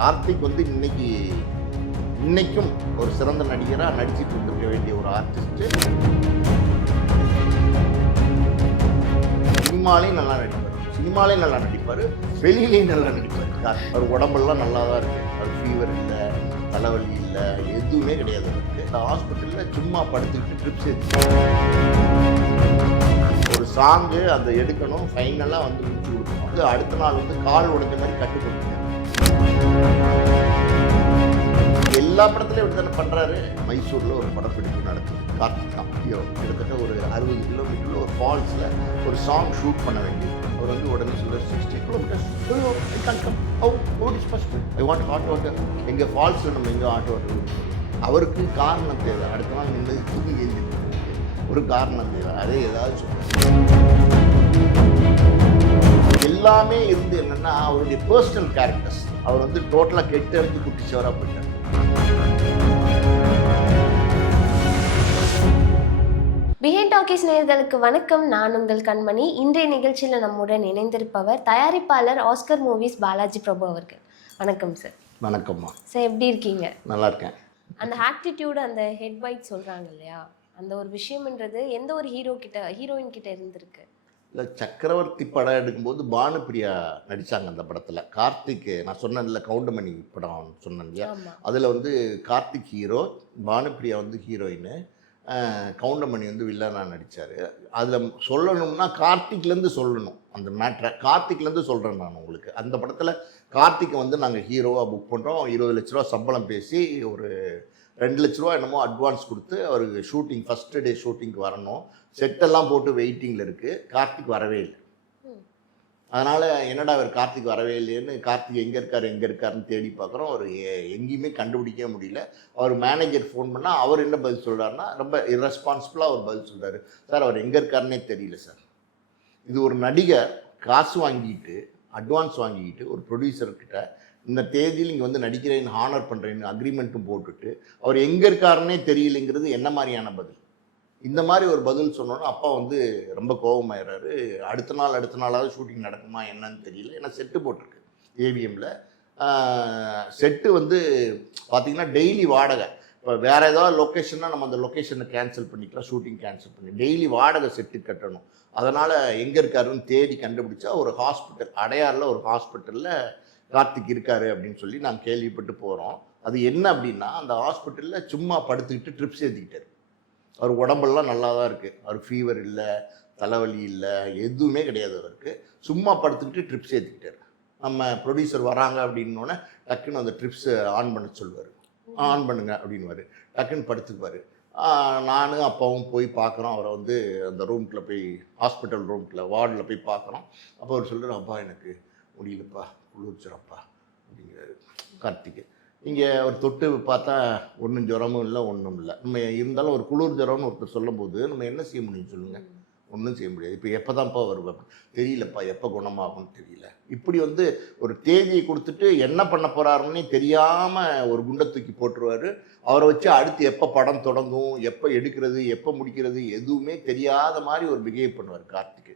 கார்த்திக் வந்து இன்னைக்கும் ஒரு சிறந்த நடிகராக நடிச்சிட்டு இருந்திருக்க வேண்டிய ஒரு ஆர்டிஸ்ட். சினிமாலையும் நல்லா நடிப்பார், வெளியிலையும் நல்லா நடிப்பார். அவர் உடம்பெல்லாம் நல்லா தான் இருக்கு, அவர் ஃபீவர் இல்லை, தலைவலி இல்லை, எதுவுமே கிடையாது. அவருக்கு இந்த ஹாஸ்பிட்டலில் சும்மா படுத்துக்கிட்டு ட்ரிப்ஸ் எடுத்து ஒரு சாங்கு அந்த எடுக்கணும், ஃபைனலாக வந்து முடிச்சு கொடுக்கணும். அது அடுத்த நாள் வந்து கால் உடைஞ்ச மாதிரி கட்டு கொடுக்கணும். எல்லா படத்துலையும் இப்படி தானே பண்ணுறாரு. மைசூரில் ஒரு படப்பிடிப்பு நடக்குது, கார்த்திக் காம்பியோ கிட்டத்தட்ட ஒரு 60 கிலோமீட்டரில் ஒரு ஃபால்ஸில் ஒரு சாங் ஷூட் பண்ண வேண்டியது. அவர் வந்து உடனே சொல்கிறார் 60 kilometres I can't come, how is possible, I want hot water. எங்கள் ஃபால்ஸில் நம்ம எங்கே ஹாட் வாட்டர். அவருக்கு காரணம் தேவை. அடுத்த நாள் நின்று தூக்கி எழுந்திட்டு ஒரு காரணம் தேவை. அதே ஏதாவது சொல்கிறார். எல்லாமே இருந்து என்னென்னா அவருடைய பர்சனல் கேரக்டர்ஸ். அவர் வந்து டோட்டலாக கெட்டு அழிஞ்சு குட்டிச்சவராக போயிட்டார். பிஹைண்ட் டாக்கீஸ் நேயர்களுக்கு வணக்கம். நான் உங்கள் கண்மணி. இன்றைய நிகழ்ச்சியில் நம்முடன் இணைந்திருப்பவர் தயாரிப்பாளர் ஆஸ்கர் மூவிஸ் பாலாஜி பிரபு அவர்கள். வணக்கம் சார். வணக்கம்மா சார், எப்படி இருக்கீங்க? நல்லா இருக்கேன். அந்த ஆட்டிடியூட், அந்த ஹெட் வைட் சொல்கிறாங்க இல்லையா, அந்த ஒரு விஷயம்ன்றது எந்த ஒரு ஹீரோயின் கிட்ட இருந்திருக்கு? இல்லை, சக்கரவர்த்தி படம் எடுக்கும்போது பானுப்பிரியா நடித்தாங்க அந்த படத்தில். கார்த்திக், நான் சொன்னேன்ல கவுண்டமணி படம் சொன்னேன் இல்லையா, அதில் வந்து கார்த்திக் ஹீரோ, பானுப்பிரியா வந்து ஹீரோயின், கவுண்டமணி வந்து வில்லனாக நடித்தார். அதில் சொல்லணும்னா கார்த்திக்லேருந்து சொல்லணும் அந்த மேட்ரை. கார்த்திக்லேருந்து சொல்கிறேன் நான் உங்களுக்கு. அந்த படத்தில் கார்த்திகை வந்து நாங்கள் ஹீரோவாக புக் பண்ணுறோம். 20 லட்ச ரூபா சம்பளம் பேசி ஒரு 2 லட்ச ரூபா என்னமோ அட்வான்ஸ் கொடுத்து அவருக்கு ஷூட்டிங் ஃபஸ்ட்டு டே ஷூட்டிங்க்கு வரணும். செட்டெல்லாம் போட்டு வெயிட்டிங்கில் இருக்குது. கார்த்திக் வரவே இல்லை. அதனால் என்னடா அவர் கார்த்திக் வரவே இல்லைன்னு கார்த்திக் எங்கே இருக்காருன்னு தேடி பார்க்குறோம். அவர் எங்கேயுமே கண்டுபிடிக்கவே முடியல. அவர் மேனேஜர் ஃபோன் பண்ணால் அவர் என்ன பதில் சொல்கிறாருன்னா, ரொம்ப இர்ரெஸ்பான்சிபிளாக அவர் பதில் சொல்கிறாரு, சார் அவர் எங்கே இருக்காருன்னே தெரியல சார். இது ஒரு நடிகர் காசு வாங்கிட்டு அட்வான்ஸ் வாங்கிக்கிட்டு ஒரு ப்ரொடியூசர்கிட்ட இந்த தேதியில் இங்கே வந்து நடிக்கிறேன்னு ஹானர் பண்ணுறேன்னு அக்ரிமெண்ட்டும் போட்டுட்டு அவர் எங்கே இருக்காருன்னே தெரியலைங்கிறது என்ன மாதிரியான பதில்? இந்த மாதிரி ஒரு பதில் சொன்னோன்னா அப்பா வந்து ரொம்ப கோபமாயிடுறாரு. அடுத்த நாளாவது ஷூட்டிங் நடக்குமா என்னன்னு தெரியல. ஏன்னா செட்டு போட்டிருக்கு ஏவிஎம்மில். செட்டு வந்து பார்த்திங்கன்னா டெய்லி வாடகை. இப்போ வேறு ஏதாவது லொக்கேஷன்னா நம்ம அந்த லொக்கேஷனை கேன்சல் பண்ணிக்கலாம், ஷூட்டிங் கேன்சல் பண்ணி டெய்லி வாடகை செட்டு கட்டணும். அதனால் எங்கே இருக்காருன்னு தேடி கண்டுபிடிச்சா ஒரு ஹாஸ்பிட்டல், அடையாரில் ஒரு ஹாஸ்பிட்டலில் கார்த்திக் இருக்காரு அப்படின்னு சொல்லி நாங்கள் கேள்விப்பட்டு போகிறோம். அது என்ன அப்படின்னா, அந்த ஹாஸ்பிட்டலில் சும்மா படுத்துக்கிட்டு ட்ரிப்ஸ் ஏற்றிக்கிட்டார். அவர் உடம்பெல்லாம் நல்லா தான் இருக்குது, அவர் ஃபீவர் இல்லை, தலைவலி இல்லை, எதுவுமே கிடையாது. அவருக்கு சும்மா படுத்துக்கிட்டு ட்ரிப்ஸ் ஏற்றிக்கிட்டார். நம்ம ப்ரொடியூசர் வராங்க அப்படின்னோடனே டக்குன்னு அந்த ட்ரிப்ஸை ஆன் பண்ண சொல்லுவார். ஆன் பண்ணுங்க அப்படின்வார். டக்குன்னு படுத்துக்குவார். நானும் அப்பாவும் போய் பார்க்குறோம். அவரை வந்து அந்த ரூம்கில் போய், ஹாஸ்பிட்டல் ரூம்கில் வார்டில் போய் பார்க்குறோம். அப்போ அவர் சொல்கிறார், அப்பா எனக்கு முடியலப்பா, குளிர்ச்சிரப்பா அப்படிங்கிறாரு கார்த்திக். இங்கே அவர் தொட்டு பார்த்தா ஒன்றும் ஜுரமும் இல்லை, ஒன்றும் இல்லை. நம்ம இருந்தாலும் ஒரு குளிர் ஜுரம்னு ஒருத்தர் சொல்லும்போது நம்ம என்ன செய்ய முடியும் சொல்லுங்கள்? ஒன்றும் செய்ய முடியாது. இப்போ எப்போ தான்ப்பா வருவேன் தெரியலப்பா, எப்போ குணமாகும்னு தெரியல. இப்படி வந்து ஒரு தேதியை கொடுத்துட்டு என்ன பண்ண போகிறாருன்னே தெரியாமல் ஒரு குண்டை தூக்கி போட்டுருவார். அவரை வச்சு அடுத்து எப்போ படம் தொடங்கும், எப்போ எடுக்கிறது, எப்போ முடிக்கிறது எதுவுமே தெரியாத மாதிரி ஒரு பிஹேவ் பண்ணுவார் கார்த்திக்.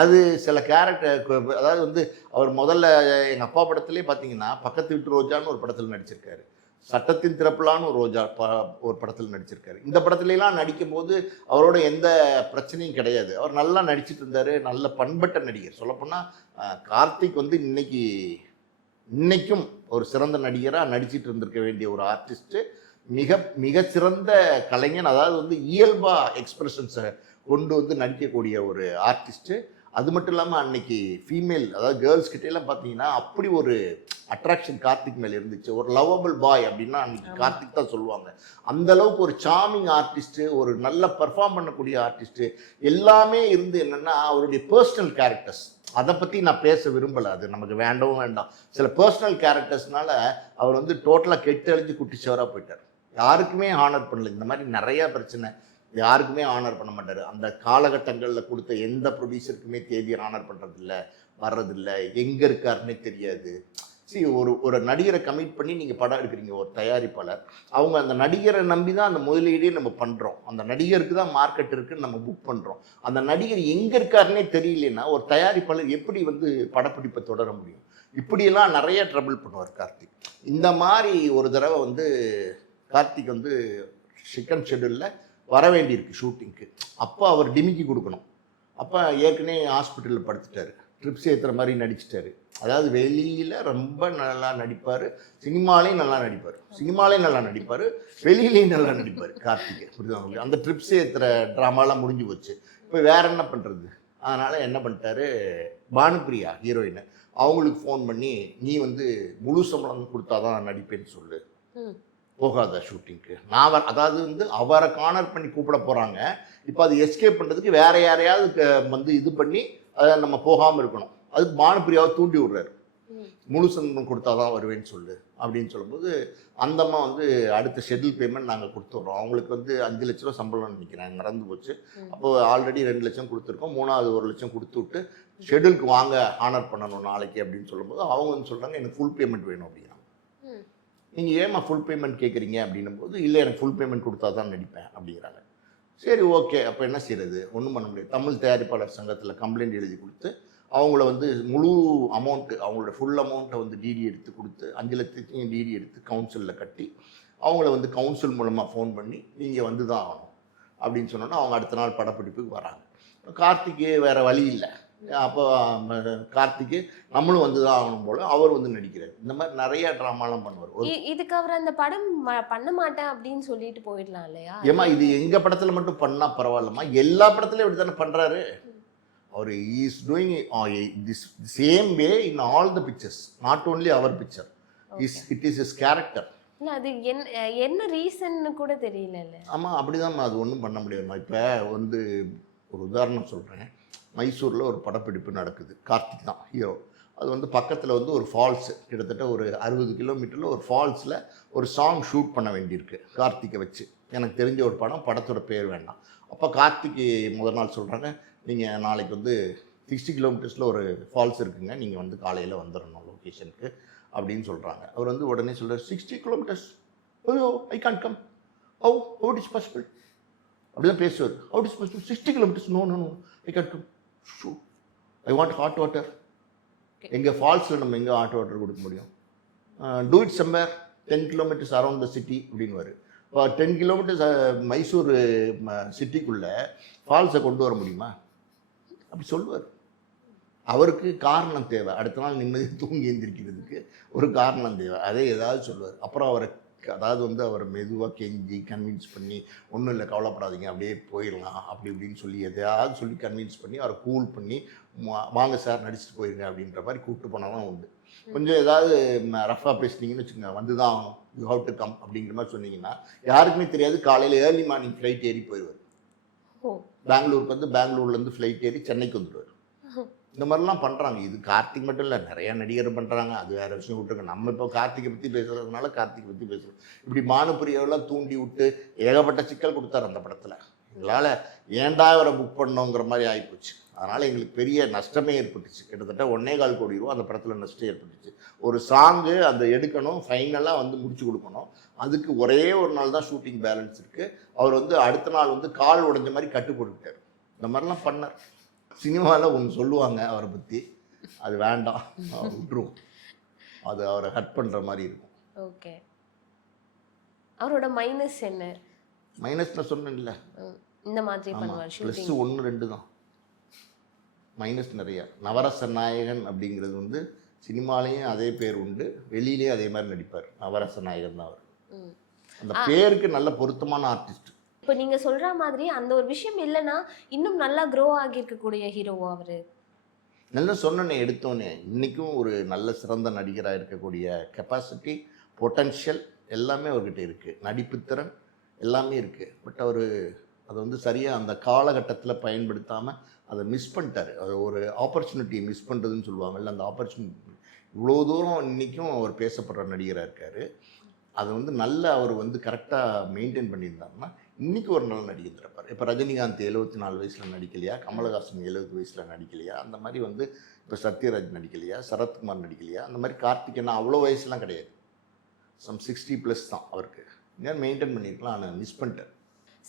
அது சில கேரக்டர். அதாவது வந்து அவர் முதல்ல எங்கள் அப்பா படத்துலேயே பார்த்தீங்கன்னா பக்கத்து வீட்டு ரோஜான்னு ஒரு படத்தில் நடிச்சிருக்காரு. சட்டத்தின் திறப்புலான்னு ஒரு படத்தில் நடிச்சிருக்காரு. இந்த படத்துலலாம் நடிக்கும் போது அவரோட எந்த பிரச்சனையும் கிடையாது. அவர் நல்லா நடிச்சிட்டு இருந்தார். நல்ல பண்பட்ட நடிகர். சொல்லப்போனால் கார்த்திக் வந்து இன்னைக்கும் ஒரு சிறந்த நடிகராக நடிச்சிட்டு இருந்திருக்க வேண்டிய ஒரு ஆர்டிஸ்ட்டு. மிக சிறந்த கலைஞன். அதாவது வந்து இயல்பாக எக்ஸ்பிரஷன்ஸை கொண்டு வந்து நடிக்கக்கூடிய ஒரு ஆர்டிஸ்ட்டு. அது மட்டும் இல்லாமல் அன்னைக்கு ஃபீமேல், அதாவது கேர்ள்ஸ் கிட்டேலாம் பார்த்தீங்கன்னா அப்படி ஒரு அட்ராக்ஷன் கார்த்திக் மேலே இருந்துச்சு. ஒரு லவ்வபிள் பாய் அப்படின்னா அன்னைக்கு கார்த்திக் தான் சொல்லுவாங்க. அந்தளவுக்கு ஒரு சார்மிங் ஆர்டிஸ்ட்டு, ஒரு நல்ல பர்ஃபார்ம் பண்ணக்கூடிய ஆர்டிஸ்ட்டு. எல்லாமே இருந்து என்னென்னா அவருடைய பர்சனல் கேரக்டர்ஸ், அதை பற்றி நான் பேச விரும்பலை, அது நமக்கு வேண்டவும் வேண்டாம். சில பர்சனல் கேரக்டர்ஸ்னால அவர் வந்து டோட்டலாக கெட்டு அழிஞ்சு குட்டிச்சவராக போயிட்டார். யாருக்குமே ஹானர் பண்ணல. இந்த மாதிரி நிறையா பிரச்சனை. யாருக்குமே ஆனர் பண்ண மாட்டார். அந்த காலகட்டங்களில் கொடுத்த எந்த ப்ரொடியூசருக்குமே தேதியை ஆனர் பண்ணுறதில்ல, வர்றதில்லை, எங்கே இருக்காருன்னே தெரியாது. ஒரு நடிகரை கமிட் பண்ணி நீங்கள் படம் எடுக்கிறீங்க, ஒரு தயாரிப்பாளர். அவங்க அந்த நடிகரை நம்பி தான் அந்த முதலீடே நம்ம பண்ணுறோம். அந்த நடிகருக்கு தான் மார்க்கெட் இருக்குன்னு நம்ம புக் பண்ணுறோம். அந்த நடிகர் எங்கே இருக்காருன்னே தெரியலன்னா ஒரு தயாரிப்பாளர் எப்படி வந்து படப்பிடிப்பை தொடர முடியும்? இப்படியெல்லாம் நிறைய ட்ரபிள் பண்ணுவார் கார்த்திக். இந்த மாதிரி ஒரு தடவை வந்து கார்த்திக் வந்து செகண்ட் ஷெட்யூலில் வர வேண்டியிருக்கு ஷூட்டிங்க்கு. அப்போ அவர் டிமிக்கி கொடுக்கணும். அப்போ ஏற்கனவே ஹாஸ்பிட்டலில் படுத்துட்டார். ட்ரிப்ஸ் ஏற்றுற மாதிரி நடிச்சிட்டாரு. அதாவது வெளியில் ரொம்ப நல்லா நடிப்பார், சினிமாலேயும் நல்லா நடிப்பார், வெளியிலையும் நல்லா நடிப்பார் கார்த்திக். புரியுது? அந்த ட்ரிப்ஸ் ஏற்றுற ட்ராமாலாம் முடிஞ்சு போச்சு. இப்போ வேற என்ன பண்ணுறது? அதனால் என்ன பண்ணிட்டாரு, பானுப்பிரியா ஹீரோயின் அவங்களுக்கு ஃபோன் பண்ணி, நீ வந்து முழு சம்பளம் கொடுத்தா தான் நடிப்பேன்னு சொல்லு, போகாத ஷூட்டிங்க்கு. அதாவது வந்து அவரை கார்னர் பண்ணி கூப்பிட போகிறாங்க. இப்போ அது எஸ்கேப் பண்ணுறதுக்கு வேற யாரையாவது வந்து இது பண்ணி அதை நம்ம போகாமல் இருக்கணும். அதுக்கு பானுப்பிரியாவை தூண்டி விடுறாரு. முழு சம்பளம் கொடுத்தா தான் வருவேன்னு சொல்லு அப்படின்னு சொல்லும்போது, அந்த அம்மா வந்து அடுத்த ஷெட்யூல் பேமெண்ட் நாங்கள் கொடுத்துட்றோம். அவங்களுக்கு வந்து 5 லட்ச ரூபா சம்பளம் நினைக்கிறேன், மறந்து போச்சு. அப்போ ஆல்ரெடி 2 லட்சம் கொடுத்துருக்கோம், 3வது 1 லட்சம் கொடுத்து விட்டு ஷெட்யூலுக்கு வாங்க ஆனர் பண்ணணும் நாளைக்கு அப்படின்னு சொல்லும்போது, அவங்க வந்து சொல்கிறாங்க எனக்கு ஃபுல் பேமெண்ட் வேணும் அப்படிங்கிறாங்க. நீங்கள் ஏமா ஃபுல் பேமெண்ட் கேட்குறீங்க அப்படின்னும் போது, இல்லை எனக்கு ஃபுல் பேமெண்ட் கொடுத்தா தான் நடிப்பேன் அப்படிங்கிறாங்க. சரி ஓகே, அப்போ என்ன செய்கிறது, ஒன்றும் பண்ண முடியாது. தமிழ் தயாரிப்பாளர் சங்கத்தில் கம்ப்ளைண்ட் எழுதி கொடுத்து அவங்கள வந்து முழு அமௌண்ட்டு, அவங்களோட ஃபுல் அமௌண்ட்டை வந்து டிடி எடுத்து கொடுத்து 5 லட்சத்தையும் டிடி எடுத்து கவுன்சிலில் கட்டி அவங்கள வந்து கவுன்சில் மூலமாக ஃபோன் பண்ணி நீங்கள் வந்து தான் ஆகணும் அப்படின்னு சொன்னோன்னா அவங்க அடுத்த நாள் படப்பிடிப்புக்கு வராங்க. கார்த்திக்கு வேறு வழி இல்லை. அப்போ கார்த்திக்கு நம்மளும் வந்து தான் ஆகணும் போல் அவர் வந்து நடிக்கிறார். இந்த மாதிரி நிறைய ட்ராமாலாம் பண்ணுவார். இதுக்கு அவர் அந்த படம் பண்ண மாட்டேன் அப்படின்னு சொல்லிட்டு போயிடலாம் இல்லையா? ஏமா இது எங்கள் படத்தில் மட்டும் பண்ணால் பரவாயில்லம்மா, எல்லா படத்துலையும் இப்படி தானே பண்ணுறாரு அவர். Is doing this same way in all the pictures, not only அவர் picture. It is his character. இல்லை அது என்ன ரீசன்னு கூட தெரியல. ஆமாம் அப்படிதான், அது ஒன்றும் பண்ண முடியாதுமா. இப்போ வந்து ஒரு உதாரணம் சொல்கிறேன். மைசூரில் ஒரு படப்பிடிப்பு நடக்குது, கார்த்திக் தான் ஹீரோ. அது வந்து பக்கத்தில் வந்து ஒரு ஃபால்ஸு, கிட்டத்தட்ட ஒரு 60 கிலோமீட்டரில் ஒரு ஃபால்ஸில் ஒரு சாங் ஷூட் பண்ண வேண்டியிருக்கு கார்த்திகை வச்சு. எனக்கு தெரிஞ்ச ஒரு படத்தோட பேர் வேண்டாம். அப்போ கார்த்திக்கு முதல் நாள் சொல்கிறாங்க, நீங்கள் நாளைக்கு வந்து 60 கிலோமீட்டர்ஸில் ஒரு ஃபால்ஸ் இருக்குங்க, நீங்கள் வந்து காலையில் வந்துடணும் லொக்கேஷனுக்கு அப்படின்னு சொல்கிறாங்க. அவர் வந்து உடனே சொல்கிறார், 60 கிலோமீட்டர்ஸ், ஐயோ I can't come, how it is possible அப்படி தான் பேசுவார். How it is possible, 60 kilometres, no no no I can't come, I want hot water. எங்கள் ஃபால்ஸில் நம்ம எங்கே ஹாட் வாட்டர் கொடுக்க முடியும்? Do it somewhere 10 kilometres around the city அப்படின்வார். இப்போ 10 கிலோமீட்டர்ஸ் மைசூர் சிட்டிக்குள்ளே ஃபால்ஸை கொண்டு வர முடியுமா? அப்படி சொல்லுவார். அவருக்கு காரணம் தேவை, அடுத்த நாள் நிம்மதியாக தூங்கி எழுந்திருக்கிறதுக்கு ஒரு காரணம் தேவை, அதை ஏதாவது சொல்லுவார். அப்புறம் அவரை அதாவது வந்து அவரை மெதுவாக கெஞ்சி கன்வின்ஸ் பண்ணி, ஒன்றும் இல்லை கவலைப்படாதீங்க அப்படியே போயிடலாம் அப்படி இப்படின்னு சொல்லி எதையாவது சொல்லி கன்வின்ஸ் பண்ணி அவரை கூல் பண்ணி, வாங்க சார் நடிச்சுட்டு போயிருங்க அப்படின்ற மாதிரி கூப்பிட்டு போனாலும் உண்டு. கொஞ்சம் ஏதாவது ரஃபாக பேசுனீங்கன்னு வச்சுக்கோங்க, வந்து தான் ஆகணும், யூ ஹவ் டு கம் அப்படிங்கிற மாதிரி சொன்னீங்கன்னா யாருக்குமே தெரியாது. காலையில் ஏர்லி மார்னிங் ஃப்ளைட் ஏறி போயிடுவார். பெங்களூருக்கு வந்து பெங்களூர்லேருந்து ஃப்ளைட் ஏறி சென்னைக்கு வந்துடுவார். இந்த மாதிரிலாம் பண்ணுறாங்க. இது கார்த்திக் மட்டும் இல்லை, நிறையா நடிகர் பண்ணுறாங்க. அது வேறு விஷயம் விட்டுருங்க. நம்ம இப்போ கார்த்திகை பற்றி பேசுகிறதுனால கார்த்திகை பற்றி பேசுகிறோம். இப்படி பானுப்பிரியாவெல்லாம் தூண்டி விட்டு ஏகப்பட்ட சிக்கல் கொடுத்தாரு அந்த படத்தில். எங்களால் ஏன்டா இவரை புக் பண்ணோங்கிற மாதிரி ஆகிப்போச்சு. அதனால் எங்களுக்கு பெரிய நஷ்டமே ஏற்பட்டுச்சு. கிட்டத்தட்ட 1.25 கோடி ரூபா அந்த படத்தில் நஷ்டம் ஏற்பட்டுச்சு. ஒரு சாங்கு அந்த எடுக்கணும், ஃபைனலாக வந்து முடிச்சு கொடுக்கணும். அதுக்கு ஒரே ஒரு நாள் தான் ஷூட்டிங் பேலன்ஸ் இருக்குது. அவர் வந்து அடுத்த நாள் வந்து கால் உடைஞ்ச மாதிரி கட்டு போட்டுக்கிட்டார். இந்த மாதிரிலாம் பண்ணார். சினிமாவில் ஒன்று சொல்லுவாங்க அவரை பற்றி, அது வேண்டாம், விட்டுருவோம். அது அவரை ஹர்ட் பண்ணுற மாதிரி இருக்கும். ஓகே, அவரோட மைனஸ் என்ன? மைனஸ் நான் சொன்னேன்ல, இந்த மாதிரி பண்ணுவார். ப்ளஸ் 1 2 தான், மைனஸ் நிறையா. நவரச நாயகன் அப்படிங்கிறது வந்து சினிமாலேயும் அதே பேர் உண்டு, வெளியிலேயும் அதே மாதிரி நடிப்பார். நவரச நாயகன் தான் அவர். அந்த பேருக்கு நல்ல பொருத்தமான ஆர்டிஸ்ட். இப்போ நீங்கள் சொல்கிற மாதிரி அந்த ஒரு விஷயம் இல்லைன்னா இன்னும் நல்லா க்ரோ ஆகியிருக்கக்கூடிய ஹீரோவா அவர்? நல்லா சொன்னேனே எடுத்தோன்னே, இன்றைக்கும் ஒரு நல்ல சிறந்த நடிகராக இருக்கக்கூடிய கெப்பாசிட்டி, பொட்டன்ஷியல் எல்லாமே அவர்கிட்ட இருக்குது. நடிப்புத்திறன் எல்லாமே இருக்குது. பட் அவர் அதை வந்து சரியாக அந்த காலகட்டத்தில் பயன்படுத்தாமல் அதை மிஸ் பண்ணிட்டார். அது ஒரு ஆப்பர்ச்சுனிட்டியை மிஸ் பண்ணுறதுன்னு சொல்லுவாங்கள்ல, அந்த ஆப்பர்ச்சுனிட்டி. இவ்வளோ தூரம் இன்றைக்கும் அவர் பேசப்படுற நடிகராக இருக்கார். அதை வந்து நல்லா அவர் வந்து கரெக்டாக மெயின்டைன் பண்ணியிருந்தாங்கன்னா இன்றைக்கி ஒரு நல்ல நடிகர் இருப்பார். இப்போ ரஜினிகாந்த் 74 வயசில் நடிக்கலையா, கமலஹாசன் 70 வயசில் நடிக்கலையா, அந்த மாதிரி வந்து இப்போ சத்யராஜ் நடிக்கலையா, சரத்குமார் நடிக்கலையா, அந்த மாதிரி கார்த்திக் என்ன அவ்வளோ வயசுலாம் கிடையாது, சம் 60+ தான் அவருக்கு. ஏன் மெயின்டைன் பண்ணியிருக்கலாம், ஆனால் மிஸ் பண்ணிட்டார்.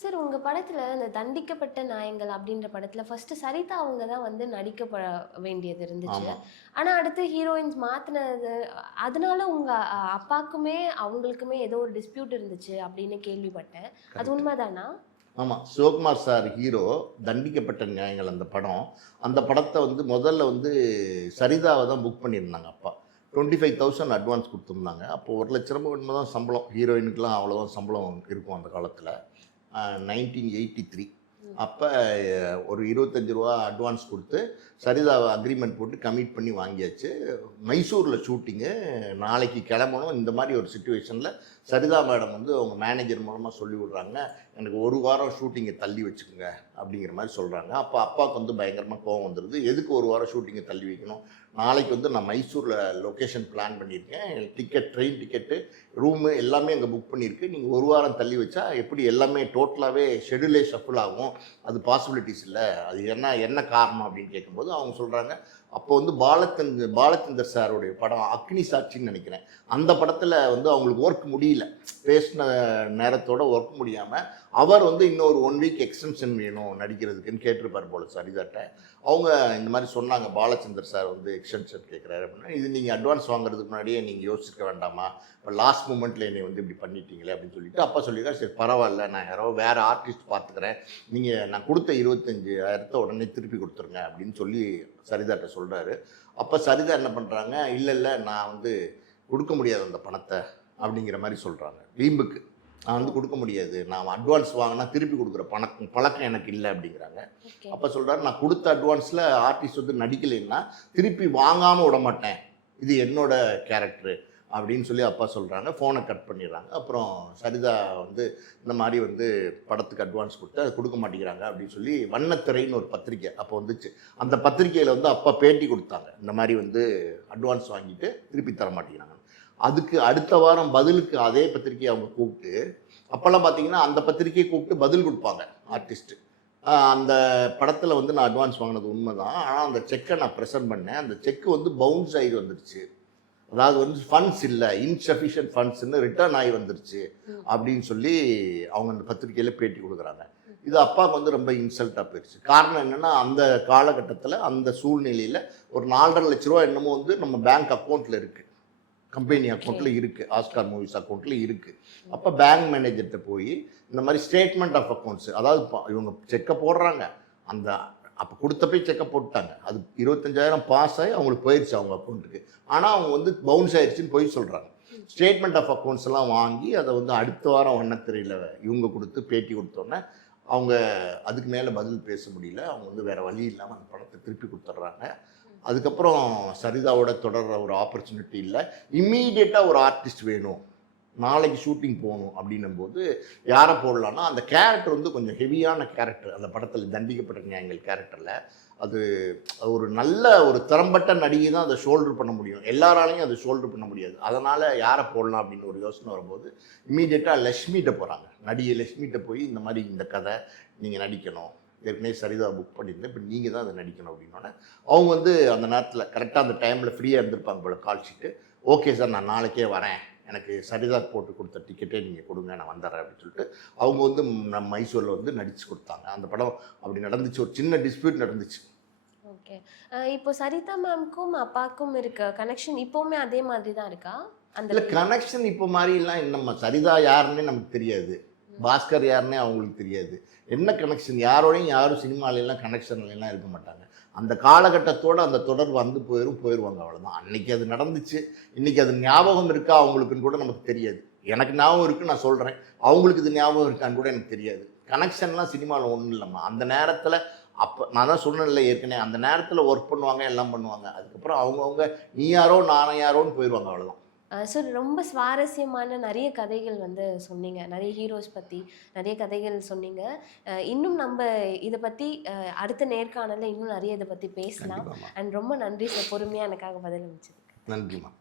சார் உங்கள் படத்தில் இந்த தண்டிக்கப்பட்ட நாயங்கள் அப்படின்ற படத்தில் ஃபஸ்ட்டு சரிதா அவங்க தான் வந்து நடிக்கப்பட வேண்டியது இருந்துச்சு. ஆனால் அடுத்து ஹீரோயின்ஸ் மாற்றினது, அதனால உங்கள் அப்பாக்குமே அவங்களுக்குமே ஏதோ ஒரு டிஸ்பியூட் இருந்துச்சு அப்படின்னு கேள்விப்பட்டேன். அது உண்மைதானா? ஆமாம், சிவகுமார் சார் ஹீரோ, தண்டிக்கப்பட்ட நியாயங்கள் அந்த படம். அந்த படத்தை வந்து முதல்ல வந்து சரிதாவை தான் புக் பண்ணியிருந்தாங்க அப்பா. 25,000 அட்வான்ஸ் கொடுத்துருந்தாங்க. அப்போ 1,00,000 ரூபாய் தான் சம்பளம். ஹீரோயினுக்கெலாம் அவ்வளோதான் சம்பளம் இருக்கும் அந்த காலத்தில். 1983. அப்போ ஒரு 25 ரூபா அட்வான்ஸ் கொடுத்து சரிதாவை அக்ரிமெண்ட் போட்டு கமிட் பண்ணி வாங்கியாச்சு. மைசூரில் ஷூட்டிங்கு, நாளைக்கு கிளம்பணும். இந்த மாதிரி ஒரு சுச்சுவேஷனில் சரிதா மேடம் வந்து அவங்க மேனேஜர் மூலமாக சொல்லி விட்றாங்க, எனக்கு ஒரு வாரம் ஷூட்டிங்கை தள்ளி வச்சுக்கோங்க அப்படிங்கிற மாதிரி சொல்கிறாங்க. அப்போ அப்பாவுக்கு வந்து பயங்கரமாக கோவம் வந்துடுது. எதுக்கு ஒரு வாரம் ஷூட்டிங்கை தள்ளி வைக்கணும்? நாளைக்கு வந்து நான் மைசூரில் லொக்கேஷன் பிளான் பண்ணியிருக்கேன், டிக்கெட், ட்ரெயின் டிக்கெட்டு, ரூமு எல்லாமே அங்கே புக் பண்ணியிருக்கு. நீங்கள் ஒரு வாரம் தள்ளி வச்சா எப்படி எல்லாமே டோட்டலாகவே ஷெடியூலே ஷஃபிள் ஆகும், அது பாசிபிலிட்டிஸ் இல்லை, அது என்ன காரணம் அப்படின்னு கேட்கும்போது அவங்க சொல்கிறாங்க, அப்போ வந்து பாலச்சந்தர் சாருடைய படம் அக்னி சாட்சின்னு நினைக்கிறேன், அந்த படத்தில் வந்து அவங்களுக்கு ஒர்க் முடியல, பேசின நேரத்தோட ஒர்க் முடியாமல் அவர் வந்து இன்னொரு 1 வீக் எக்ஸ்டென்ஷன் வேணும் நடிக்கிறதுக்குன்னு கேட்டிருப்பார் போல சரிதாட்ட. அவங்க இந்த மாதிரி சொன்னாங்க, பாலச்சந்தர் சார் வந்து எக்ஸ்டென்ஷன் கேட்குறாரு அப்படின்னா, இது நீங்கள் அட்வான்ஸ் வாங்குறதுக்கு முன்னாடியே நீங்கள் யோசிக்க வேண்டாமா, இப்போ லாஸ்ட் மூமெண்ட்டில் என்னை வந்து இப்படி பண்ணிட்டீங்களே அப்படின்னு சொல்லிட்டு அப்பா சொல்லியிருக்காரு, சரி பரவாயில்ல, நான் யாரோ வேறு ஆர்டிஸ்ட் பார்த்துக்கிறேன், நீங்கள் நான் கொடுத்த 25,000 உடனே திருப்பி கொடுத்துருங்க அப்படின்னு சொல்லி சரிதாட்ட சொல்கிறாரு. அப்போ சரிதா என்ன பண்ணுறாங்க, இல்லை நான் வந்து கொடுக்க முடியாது அந்த பணத்தை அப்படிங்கிற மாதிரி சொல்கிறாங்க. வீம்புக்கு நான் வந்து கொடுக்க முடியாது, நான் அட்வான்ஸ் வாங்கினா திருப்பி கொடுக்குற பழக்கம் எனக்கு இல்லை அப்படிங்கிறாங்க. அப்போ சொல்கிறாரு, நான் கொடுத்த அட்வான்ஸில் ஆர்டிஸ்ட் வந்து நடிக்கலைன்னா திருப்பி வாங்காமல் விட மாட்டேன், இது என்னோட கேரக்டரு அப்படின்னு சொல்லி அப்பா சொல்கிறாங்க. ஃபோனை கட் பண்ணிடுறாங்க. அப்புறம் சரிதா வந்து இந்த மாதிரி வந்து படத்துக்கு அட்வான்ஸ் கொடுத்து அது கொடுக்க மாட்டேங்கிறாங்க அப்படின்னு சொல்லி வண்ணத்திரைன்னு ஒரு பத்திரிக்கை அப்போ வந்துச்சு. அந்த பத்திரிக்கையில் வந்து அப்பா பேட்டி கொடுத்தாங்க, இந்த மாதிரி வந்து அட்வான்ஸ் வாங்கிட்டு திருப்பி தர மாட்டேங்கிறாங்க. அதுக்கு அடுத்த வாரம் பதிலுக்கு அதே பத்திரிக்கையை அவங்க கூப்பிட்டு, அப்போல்லாம் பார்த்தீங்கன்னா அந்த பத்திரிக்கையை கூப்பிட்டு பதில் கொடுப்பாங்க ஆர்டிஸ்ட்டு, அந்த படத்தில் வந்து நான் அட்வான்ஸ் வாங்கினது உண்மை தான், ஆனால் அந்த செக்கை நான் ப்ரெசென்ட் பண்ணேன், அந்த செக்கு வந்து பவுன்ஸ் ஆகி வந்துருச்சு, அதாவது வந்து ஃபண்ட்ஸ் இல்லை, இன்சஃபிஷியன்ட் ஃபண்ட்ஸ்ன்னு ரிட்டர்ன் ஆகி வந்துருச்சு அப்படின்னு சொல்லி அவங்க அந்த பத்திரிக்கையில் பேட்டி கொடுக்குறாங்க. இது அப்பாவுக்கு வந்து ரொம்ப இன்சல்ட்டாக போயிடுச்சு. காரணம் என்னென்னா, அந்த காலகட்டத்தில் அந்த சூழ்நிலையில் ஒரு 4.5 லட்ச ரூபா என்னமோ வந்து நம்ம பேங்க் அக்கௌண்ட்டில் இருக்குது, கம்பெனி அக்கௌண்ட்டில் இருக்குது, ஆஸ்கார் மூவிஸ் அக்கௌண்ட்டில் இருக்குது. அப்போ பேங்க் மேனேஜர்கிட்ட போய் இந்த மாதிரி ஸ்டேட்மெண்ட் ஆஃப் அக்கௌண்ட்ஸு, அதாவது இவங்க செக்கை போடுறாங்க, அந்த அப்போ கொடுத்தப்பே செக்கை போட்டாங்க, அது 25,000 பாஸ் ஆகி அவங்களுக்கு போயிடுச்சு அவங்க அக்கௌண்ட்டுக்கு, ஆனால் அவங்க வந்து பவுன்ஸ் ஆயிடுச்சுன்னு போய் சொல்கிறாங்க. ஸ்டேட்மெண்ட் ஆஃப் அக்கௌண்ட்ஸ் எல்லாம் வாங்கி அதை வந்து அடுத்த வாரம் வண்ணத்திரையில் இவங்க கொடுத்து பேட்டி கொடுத்தோன்னே அவங்க அதுக்கு மேலே பதில் பேச முடியல, அவங்க வந்து வேறு வழி இல்லாமல் அந்த பணத்தை திருப்பி கொடுத்துட்றாங்க. அதுக்கப்புறம் சரிதாவோட தொடர்ற ஒரு ஆப்பர்ச்சுனிட்டி இல்லை, இம்மீடியட்டாக ஒரு ஆர்டிஸ்ட் வேணும், நாளைக்கு ஷூட்டிங் போகணும் அப்படின்னும் போது யாரை போடலான்னா, அந்த கேரக்டர் வந்து கொஞ்சம் ஹெவியான கேரக்டர் அந்த படத்தில், தண்டிக்கப்பட்ட நியாயங்கள் கேரக்டரில் அது ஒரு நல்ல ஒரு திறம்பட்ட நடிகை தான் அதை ஷோல்டர் பண்ண முடியும், எல்லாராலையும் அதை ஷோல்டர் பண்ண முடியாது. அதனால் யாரை போடலாம் அப்படின்னு ஒரு யோசனை வரும்போது இம்மீடியட்டாக லக்ஷ்மிகிட்ட போகிறாங்க. நடிகை லக்ஷ்மிகிட்ட போய் இந்த மாதிரி இந்த கதை நீங்கள் நடிக்கணும், ஏற்கனவே சரிதா புக் பண்ணியிருந்தேன், இப்போ நீங்கள் தான் அதை நடிக்கணும் அப்படின்னோடனே அவங்க வந்து அந்த நேரத்தில் கரெக்டாக அந்த டைமில் ஃப்ரீயாக இருந்திருப்பாங்க போல, கால் ஷீட்டு, ஓகே சார் நான் நாளைக்கே வரேன், எனக்கு சரிதா போட்டு கொடுத்த டிக்கெட்டே நீங்கள் கொடுங்க, நான் வந்துடுறேன் அப்படின்னு சொல்லிட்டு அவங்க வந்து நம்ம மைசூரில் வந்து நடித்து கொடுத்தாங்க. அந்த படம் அப்படி நடந்துச்சு, ஒரு சின்ன டிஸ்பியூட் நடந்துச்சு. ஓகே, இப்போ சரிதா மேம்க்கும் அப்பாவுக்கும் இருக்க கனெக்ஷன் இப்போவுமே அதே மாதிரி தான் இருக்கா? அந்த இல்லை கனெக்ஷன் இப்போ மாதிரிலாம் நம்ம சரிதா யாருன்னே நமக்கு தெரியாது, பாஸ்கர் யாருன்னே அவங்களுக்கு தெரியாது. என்ன கனெக்ஷன், யாரோடையும் யாரும் சினிமாலெல்லாம் கனெக்ஷன்லாம் இருக்க மாட்டாங்க. அந்த காலகட்டத்தோடு அந்த தொடர்பு வந்து போயிடுவாங்க, அவ்வளோதான். அன்றைக்கி அது நடந்துச்சு, இன்றைக்கி அது ஞாபகம் இருக்கா அவங்களுக்குன்னு கூட நமக்கு தெரியாது. எனக்கு ஞாபகம் இருக்குது, நான் சொல்கிறேன், அவங்களுக்கு இது ஞாபகம் இருக்கான்னு கூட எனக்கு தெரியாது. கனெக்ஷன்லாம் சினிமாவில் ஒன்றும் இல்லைம்மா. அந்த நேரத்தில் அப்போ நான் தான் சொன்னேன்ல ஏற்கனவே, அந்த நேரத்தில் ஒர்க் பண்ணுவாங்க, எல்லாம் பண்ணுவாங்க, அதுக்கப்புறம் அவங்கவுங்க நீ யாரோ நானும் யாரோன்னு போயிடுவாங்க, அவ்வளோதான். ஸோ ரொம்ப சுவாரஸ்யமான நிறைய கதைகள் வந்து சொன்னீங்க, நிறைய ஹீரோஸ் பற்றி நிறைய கதைகள் சொன்னீங்க. இன்னும் நம்ம இதை பற்றி அடுத்த நேர்காணலில் இன்னும் நிறைய இதை பற்றி பேசலாம். அண்ட் ரொம்ப நன்றி சார், பொறுமையாக எனக்காக பதில் அளிச்சதுக்கு. நன்றிம்மா.